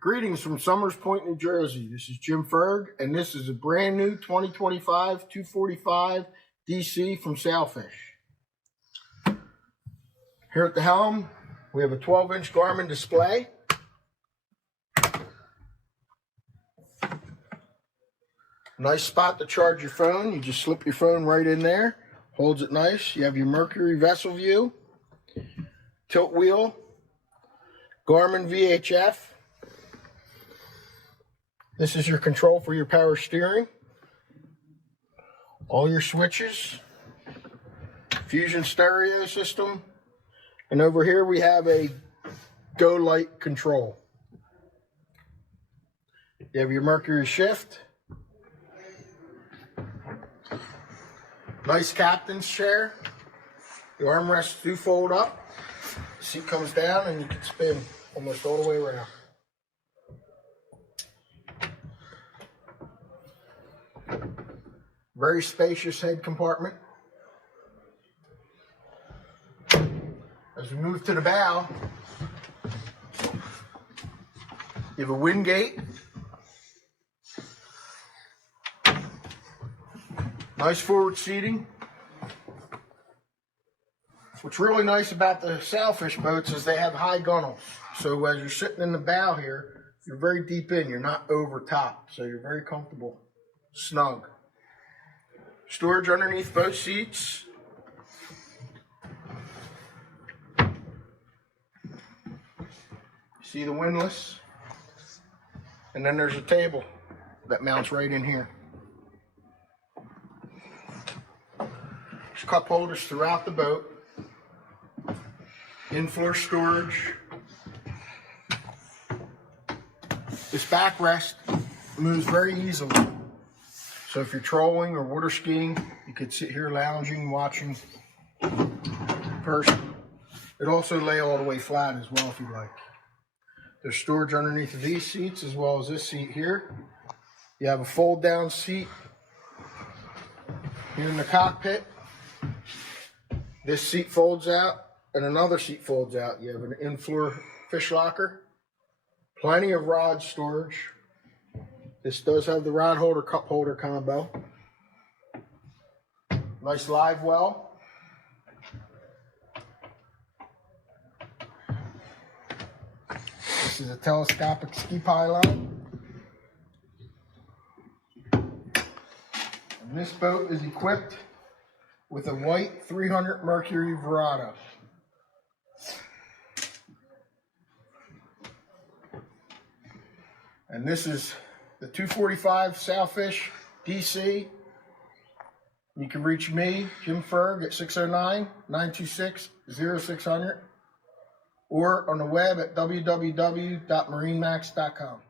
Greetings from Summers Point, New Jersey. This is Jim Ferg, and this is a brand new 2025 245 DC from Sailfish. Here at the helm, we have a 12-inch Garmin display. Nice spot to charge your phone. You just slip your phone right in there. Holds it nice. You have your Mercury vessel view, tilt wheel, Garmin VHF. This is your control for your power steering. All your switches, Fusion stereo system, and over here we have a Go Light control. You have your Mercury shift. Nice captain's chair. The armrests do fold up. The seat comes down and you can spin almost all the way around. Very spacious head compartment. As we move to the bow, you have a wind gate. Nice forward seating. What's really nice about the Sailfish boats is they have high gunnels. So as you're sitting in the bow here, you're very deep in. You're not over top. So you're very comfortable, snug. Storage underneath both seats. See the windlass? And then there's a table that mounts right in here. There's cup holders throughout the boat. In-floor storage. This backrest moves very easily. So if you're trolling or water skiing, you could sit here lounging, watching person. It also lay all the way flat as well if you like. There's storage underneath of these seats as well as this seat here. You have a fold down seat here in the cockpit. This seat folds out and another seat folds out. You have an in-floor fish locker. Plenty of rod storage. This does have the rod holder, cup holder combo. Nice live well. This is a telescopic ski pylon. And this boat is equipped with a white 300 Mercury Verado. And this is the 245 Sailfish DC. You can reach me, Jim Ferg, at 609-926-0600 or on the web at www.marinemax.com.